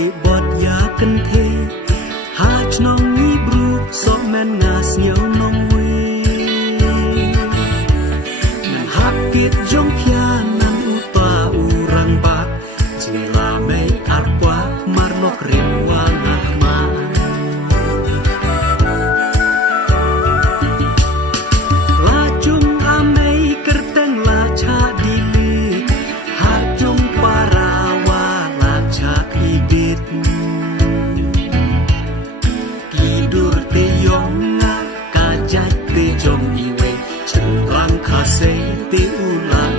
ติบอดยากันเทหาชนองนี้บรูสอแม่นงาเสียวนองเวมันหักเกียดยงพยานังปาอูรังบากจีลาไม่อาร์กว่ามารนกเรียนวางหักมาลาจุงอาไม่กระเตงลาชาดีลีหาจุงปาราวาลาชาอีบิดtidur te yonga kajat te jong iwe centrang khasi te ulang